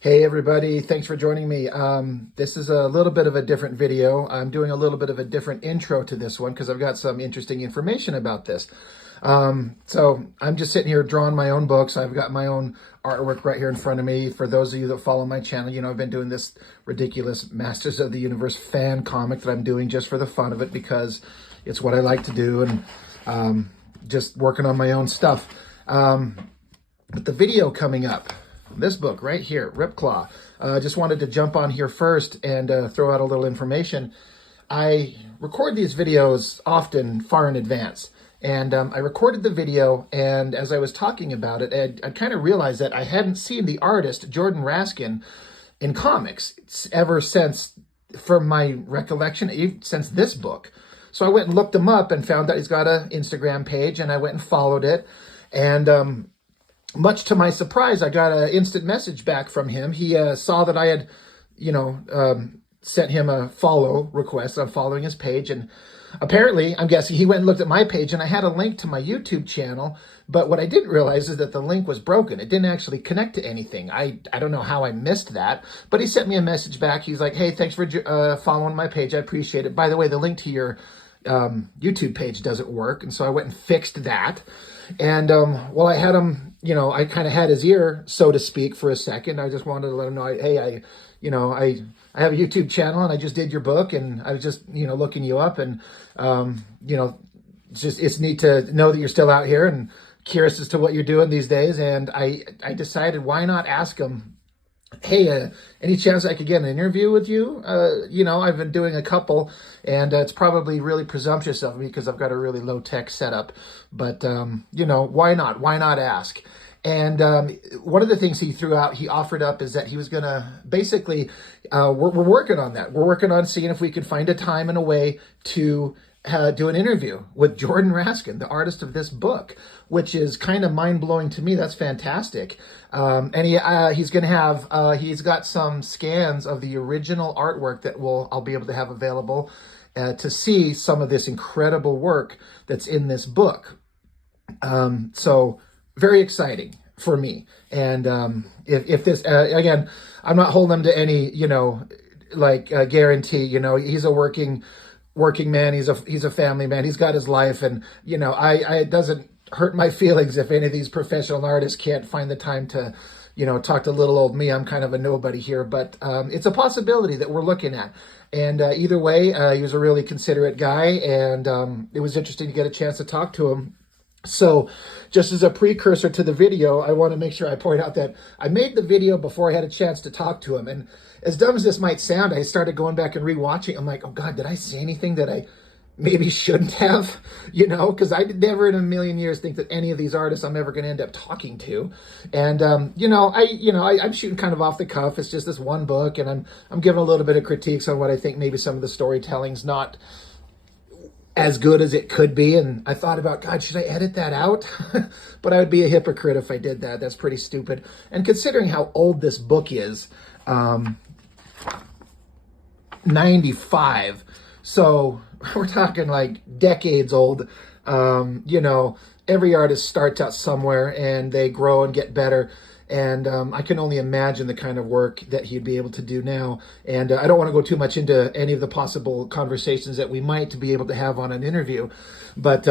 Hey everybody, thanks for joining me. This is a little bit of a different video. I'm doing a little bit of a different intro to this one because I've got some interesting information about this. So I'm just sitting here drawing my own books. I've got my own artwork right here in front of me. For those of you that follow my channel, you know I've been doing this ridiculous Masters of the Universe fan comic that I'm doing just for the fun of it because it's what I like to do and just working on my own stuff. But the video coming up, this book right here, Ripclaw. Just wanted to jump on here first and throw out a little information. I record these videos often far in advance. And I recorded the video, and as I was talking about it, I kind of realized that I hadn't seen the artist, Jordan Raskin, in comics ever since, from my recollection, even since this book. So I went and looked him up and found that he's got an Instagram page, and I went and followed it. And much to my surprise, I got an instant message back from him. He saw that I had, sent him a follow request. I'm following his page, and apparently, I'm guessing he went and looked at my page, and I had a link to my YouTube channel. But what I didn't realize is that the link was broken. It didn't actually connect to anything. I don't know how I missed that, but he sent me a message back. He's like, "Hey, thanks for following my page. I appreciate it. By the way, the link to your YouTube page doesn't work." And so I went and fixed that. And while I had him, I kind of had his ear, so to speak, for a second. I just wanted to let him know, hey, I have a YouTube channel, and I just did your book, and I was just, looking you up, and, it's neat to know that you're still out here and curious as to what you're doing these days. And I decided, why not ask him, hey, any chance I could get an interview with you? I've been doing a couple, and it's probably really presumptuous of me because I've got a really low-tech setup. But, why not? Why not ask? And one of the things he offered up is that he was going to basically, we're working on that. We're working on seeing if we can find a time and a way to do an interview with Jordan Raskin, the artist of this book, which is kind of mind-blowing to me. That's fantastic. And he's going to have, he's got some scans of the original artwork that I'll be able to have available to see some of this incredible work that's in this book. So very exciting for me. And if this, again, I'm not holding him to any, guarantee. He's a working man. He's a family man. He's got his life, and it doesn't hurt my feelings if any of these professional artists can't find the time to, talk to little old me. I'm kind of a nobody here, but it's a possibility that we're looking at. And either way, he was a really considerate guy, and it was interesting to get a chance to talk to him. So just as a precursor to the video, I want to make sure I point out that I made the video before I had a chance to talk to him. And as dumb as this might sound, I started going back and rewatching. I'm like, oh God, did I say anything that I maybe shouldn't have? Because I did never in a million years think that any of these artists I'm ever going to end up talking to. And, I'm shooting kind of off the cuff. It's just this one book, and I'm giving a little bit of critiques on what I think maybe some of the storytelling's not as good as it could be. And I thought about, God, should I edit that out? But I would be a hypocrite if I did that. That's pretty stupid. And considering how old this book is, 95. So we're talking like decades old. Every artist starts out somewhere and they grow and get better. And I can only imagine the kind of work that he'd be able to do now. And I don't want to go too much into any of the possible conversations that we might be able to have on an interview. But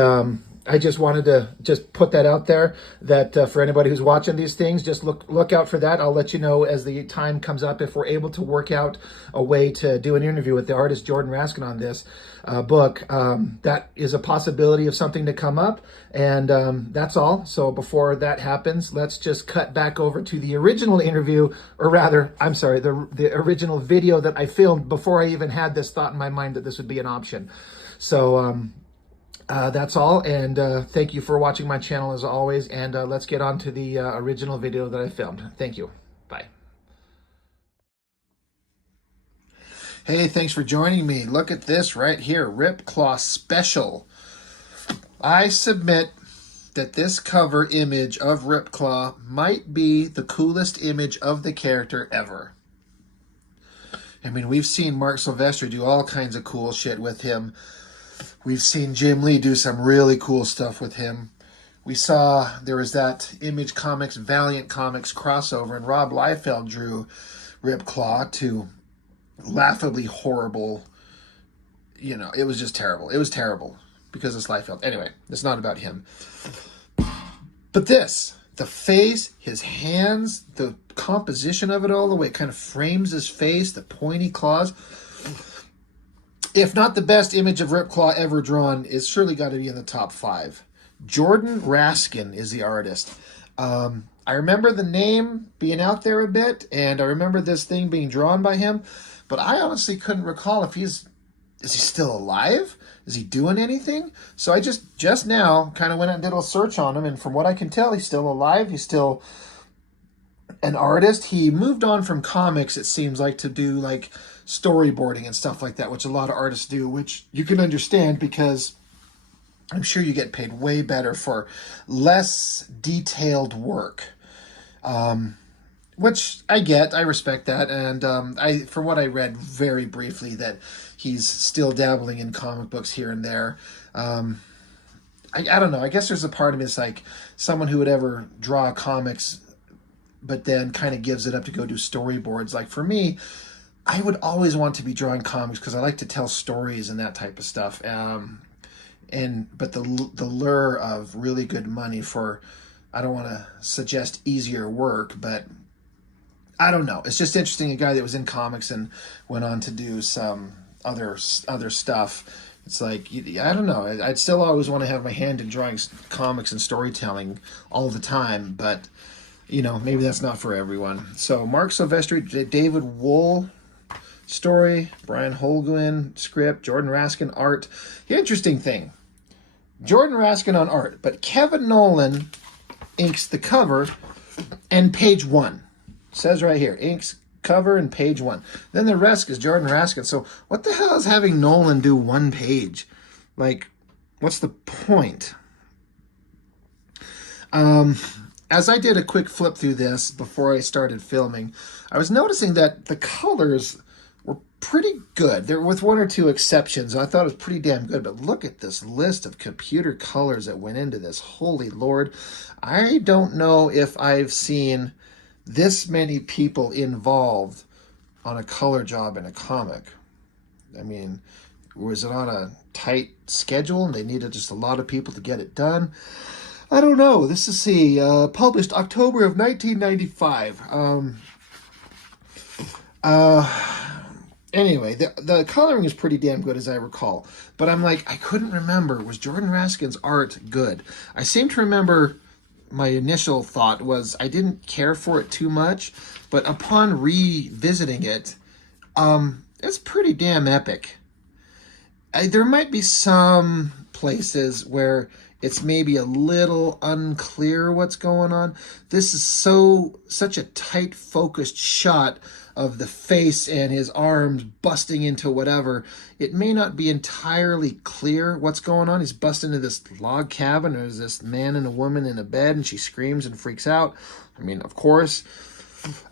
I just wanted to just put that out there, that for anybody who's watching these things, just look out for that. I'll let you know as the time comes up if we're able to work out a way to do an interview with the artist Jordan Raskin on this book. That is a possibility of something to come up, and that's all. So before that happens, let's just cut back over to the original interview, or rather, I'm sorry, the original video that I filmed before I even had this thought in my mind that this would be an option. So that's all, and thank you for watching my channel as always, and let's get on to the original video that I filmed. Thank you. Bye. Hey, thanks for joining me. Look at this right here, Ripclaw Special. I submit that this cover image of Ripclaw might be the coolest image of the character ever. I mean, we've seen Mark Silvestri do all kinds of cool shit with him. We've seen Jim Lee do some really cool stuff with him. we saw there was that Image Comics, Valiant Comics crossover, and Rob Liefeld drew Ripclaw to laughably horrible, it was just terrible. It was terrible because it's Liefeld. Anyway, it's not about him. But the face, his hands, the composition of it all, the way it kind of frames his face, the pointy claws. If not the best image of Ripclaw ever drawn, it's surely got to be in the top 5. Jordan Raskin is the artist. I remember the name being out there a bit, and I remember this thing being drawn by him, but I honestly couldn't recall if is he still alive? Is he doing anything? So I just now kind of went out and did a little search on him, and from what I can tell, he's still alive. He's still an artist. He moved on from comics, it seems like, to do like storyboarding and stuff like that, which a lot of artists do, which you can understand because I'm sure you get paid way better for less detailed work. Which I get, I respect that, and from what I read very briefly, that he's still dabbling in comic books here and there. I don't know, I guess there's a part of me that's like someone who would ever draw comics but then kind of gives it up to go do storyboards. Like for me, I would always want to be drawing comics because I like to tell stories and that type of stuff. But the lure of really good money for, I don't want to suggest easier work, but I don't know. It's just interesting. A guy that was in comics and went on to do some other stuff. It's like, I don't know. I'd still always want to have my hand in drawing comics and storytelling all the time, but maybe that's not for everyone. So Mark Silvestri, David Wool story, Brian Holguin script, Jordan Raskin art. The interesting thing, Jordan Raskin on art, but Kevin Nolan inks the cover and page 1. Says right here, inks cover and page 1. Then the rest is Jordan Raskin. So what the hell is having Nolan do one page? Like, what's the point? As I did a quick flip through this before I started filming, I was noticing that the colors were pretty good. There with one or two exceptions. I thought it was pretty damn good, but look at this list of computer colors that went into this. Holy Lord. I don't know if I've seen this many people involved on a color job in a comic. I mean, was it on a tight schedule and they needed just a lot of people to get it done? I don't know. This is published October of 1995. Anyway, the coloring is pretty damn good as I recall. But I'm like, I couldn't remember. Was Jordan Raskin's art good? I seem to remember my initial thought was I didn't care for it too much, but upon revisiting it, it's pretty damn epic. There might be some places where it's maybe a little unclear what's going on. This is such a tight focused shot of the face and his arms busting into whatever. It may not be entirely clear what's going on. He's busting into this log cabin. There's this man and a woman in a bed, and she screams and freaks out. I mean, of course,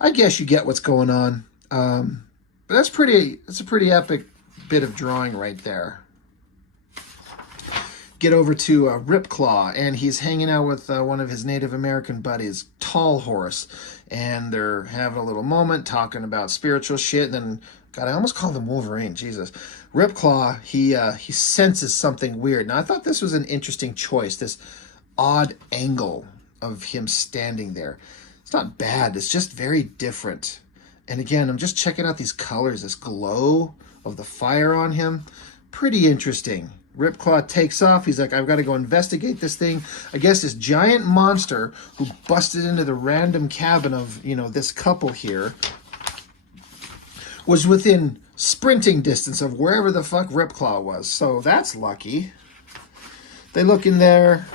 I guess you get what's going on. But that's a pretty epic bit of drawing right there. Get over to Ripclaw, and he's hanging out with one of his Native American buddies, Tall Horse, and they're having a little moment talking about spiritual shit. And then, God, I almost called him Wolverine. Jesus, Ripclaw, he senses something weird. Now, I thought this was an interesting choice. This odd angle of him standing there. It's not bad. It's just very different. And again, I'm just checking out these colors. This glow of the fire on him, pretty interesting. Ripclaw takes off. He's like, I've got to go investigate this thing. I guess this giant monster who busted into the random cabin of, this couple here was within sprinting distance of wherever the fuck Ripclaw was. So that's lucky. They look in there.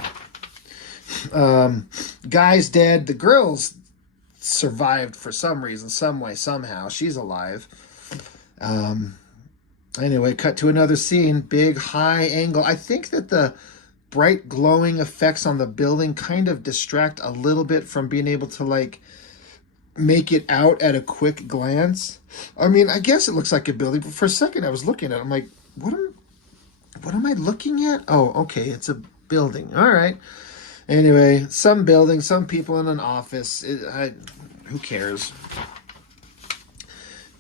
Guy's dead. The girl's survived for some reason, some way, somehow. She's alive. Anyway, cut to another scene, big high angle. I think that the bright glowing effects on the building kind of distract a little bit from being able to like make it out at a quick glance. I mean, I guess it looks like a building, but for a second I was looking at it. I'm like, what am I looking at? Oh, okay, it's a building. All right. Anyway, some building, some people in an office. Who cares?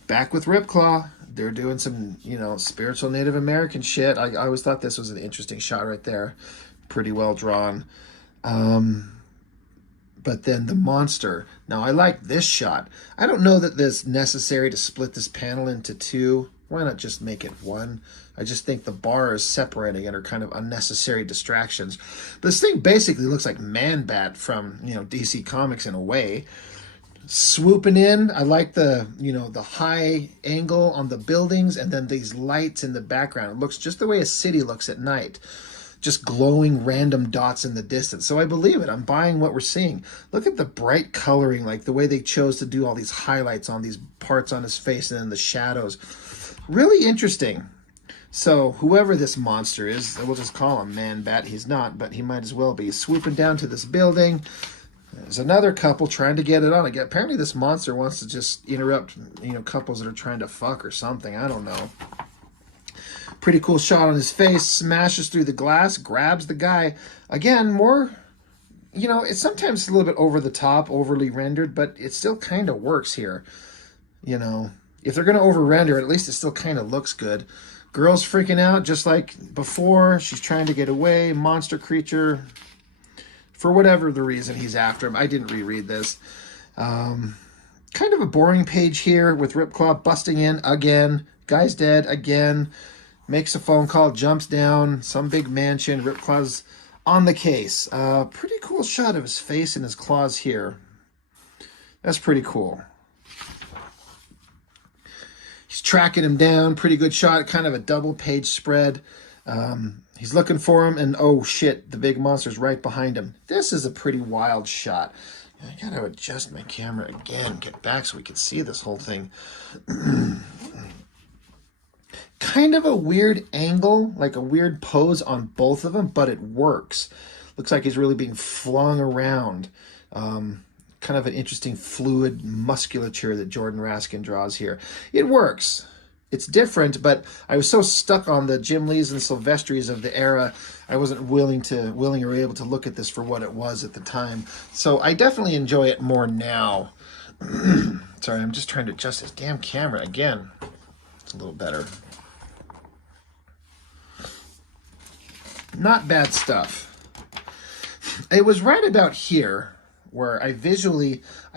Back with Ripclaw. They're doing some, spiritual Native American shit. I always thought this was an interesting shot right there. Pretty well drawn. But then the monster. Now, I like this shot. I don't know that it's necessary to split this panel into two. Why not just make it one? I just think the bars separating it are kind of unnecessary distractions. But this thing basically looks like Man-Bat from, DC Comics in a way. Swooping in. I like the, the high angle on the buildings and then these lights in the background. It looks just the way a city looks at night. Just glowing random dots in the distance. So I believe it. I'm buying what we're seeing. Look at the bright coloring, like the way they chose to do all these highlights on these parts on his face and then the shadows. Really interesting. So whoever this monster is, we'll just call him Man-Bat. He's not, but he might as well be. He's swooping down to this building. There's another couple trying to get it on. Apparently this monster wants to just interrupt, couples that are trying to fuck or something. I don't know. Pretty cool shot on his face. Smashes through the glass, grabs the guy. Again, more, it's sometimes a little bit over the top, overly rendered, but it still kind of works here. If they're going to over-render it, at least it still kind of looks good. Girl's freaking out just like before. She's trying to get away. Monster creature. For whatever the reason, he's after him. I didn't reread this. Kind of a boring page here with Ripclaw busting in again. Guy's dead again. Makes a phone call, jumps down. Some big mansion. Ripclaw's on the case. Pretty cool shot of his face and his claws here. That's pretty cool. He's tracking him down. Pretty good shot. Kind of a double page spread. He's looking for him, and oh shit, the big monster's right behind him. This is a pretty wild shot. I gotta adjust my camera again, get back so we can see this whole thing. Kind of a weird angle, like a weird pose on both of them, but it works. Looks like he's really being flung around. Kind of an interesting fluid musculature that Jordan Raskin draws here. It works. It's different, but I was so stuck on the Jim Lees and Silvestris of the era, I wasn't willing or able to look at this for what it was at the time. So I definitely enjoy it more now. Sorry, I'm just trying to adjust this damn camera again. It's a little better. Not bad stuff. It was right about here where I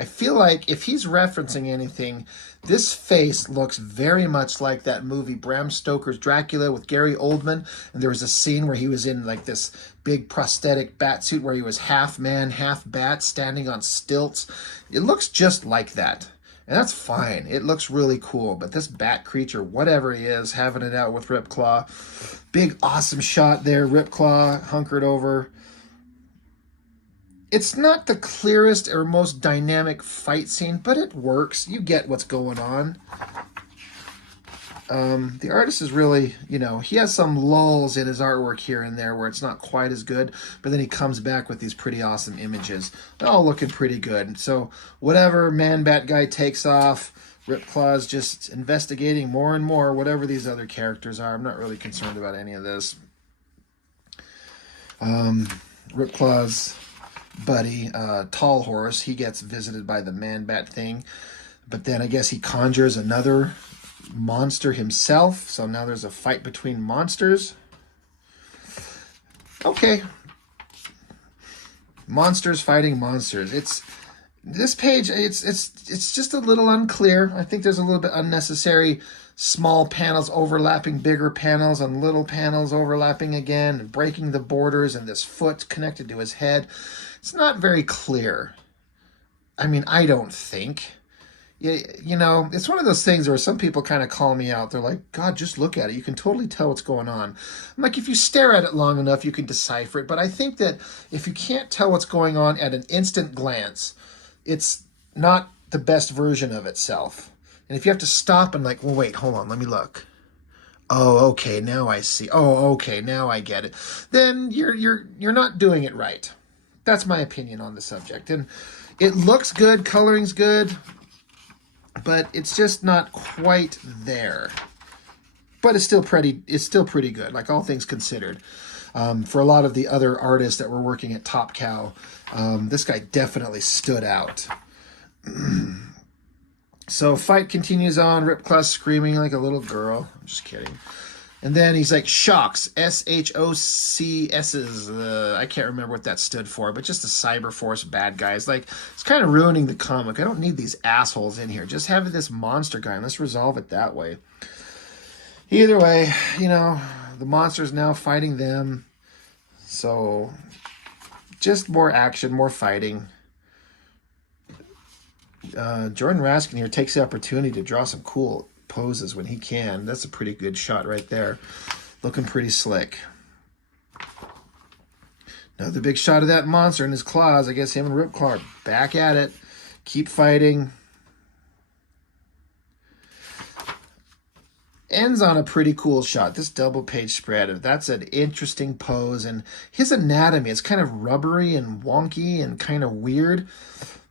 feel like if he's referencing anything, this face looks very much like that movie Bram Stoker's Dracula with Gary Oldman. And there was a scene where he was in like this big prosthetic bat suit where he was half man, half bat, standing on stilts. It looks just like that. And that's fine. It looks really cool. But this bat creature, whatever he is, having it out with Ripclaw. Big awesome shot there. Ripclaw hunkered over. It's not the clearest or most dynamic fight scene, but it works. You get what's going on. The artist is really, he has some lulls in his artwork here and there where it's not quite as good, but then he comes back with these pretty awesome images. They're all looking pretty good. So whatever Man-Bat guy takes off, Ripclaw's just investigating more and more, whatever these other characters are. I'm not really concerned about any of this. Ripclaw's buddy, Tall Horse, he gets visited by the Man-Bat thing, but then I guess he conjures another monster himself, so now there's a fight between monsters. Okay, monsters fighting monsters. This page, it's just a little unclear. I think there's a little bit unnecessary small panels overlapping bigger panels and little panels overlapping again and breaking the borders and this foot connected to his head. It's not very clear. I mean, I don't think. It's one of those things where some people kind of call me out. They're like, God, just look at it. You can totally tell what's going on. I'm like, if you stare at it long enough, you can decipher it. But I think that if you can't tell what's going on at an instant glance, it's not the best version of itself. And if you have to stop and like, well, wait, hold on, let me look. Oh, okay, now I see. Oh, okay, now I get it. Then you're not doing it right. That's my opinion on the subject. And it looks good, coloring's good, but it's just not quite there. But it's still pretty good, like all things considered. For a lot of the other artists that were working at Top Cow, this guy definitely stood out. So fight continues on. Ripclaw screaming like a little girl. I'm just kidding. And then he's like, Shocks, SHOCS's. I can't remember what that stood for, but just the Cyber Force bad guys. Like, it's kind of ruining the comic. I don't need these assholes in here. Just have this monster guy, and let's resolve it that way. Either way, you know, the monster's now fighting them. So, just more action, more fighting. Jordan Raskin here takes the opportunity to draw some cool poses when he can. That's a pretty good shot right there. Looking pretty slick. Another big shot of that monster in his claws. I guess him and Ripclaw are back at it. Keep fighting. Ends on a pretty cool shot. This double page spread. That's an interesting pose. And his anatomy is kind of rubbery and wonky and kind of weird.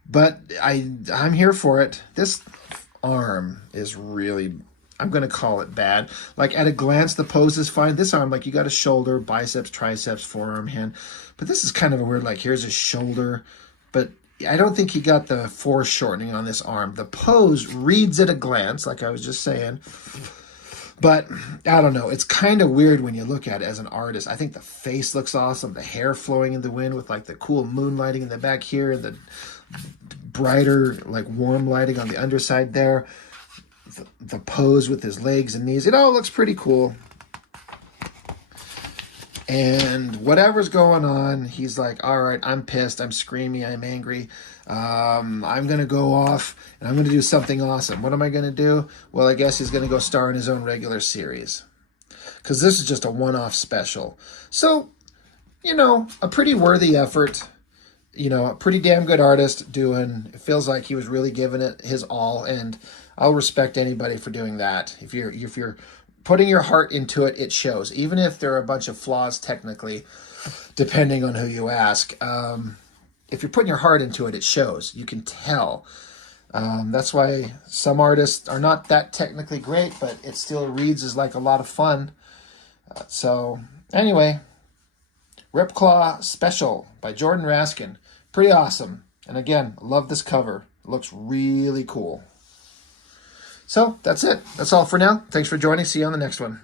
But I'm here for it. This arm is really, I'm going to call it bad. Like, at a glance, the pose is fine. This arm, like, you got a shoulder, biceps, triceps, forearm, hand. But this is kind of a weird, like, here's his shoulder. But I don't think he got the foreshortening on this arm. The pose reads at a glance, like I was just saying. But, I don't know. It's kind of weird when you look at it as an artist. I think the face looks awesome. The hair flowing in the wind with, like, the cool moonlighting in the back here. And the brighter, like, warm lighting on the underside there. The pose with his legs and knees. It all looks pretty cool. And whatever's going on, he's like, all right, I'm pissed. I'm screaming. I'm angry. I'm going to go off and I'm going to do something awesome. What am I going to do? Well, I guess he's going to go star in his own regular series. Because this is just a one-off special. So, you know, a pretty worthy effort. You know, a pretty damn good artist doing, it feels like he was really giving it his all, and I'll respect anybody for doing that. If you're putting your heart into it, it shows. Even if there are a bunch of flaws technically, depending on who you ask. If you're putting your heart into it, it shows. You can tell. That's why some artists are not that technically great, but it still reads as like a lot of fun. So, anyway, Ripclaw Special by Jordan Raskin. Pretty awesome. And again, love this cover. It looks really cool. So, that's it. That's all for now. Thanks for joining. See you on the next one.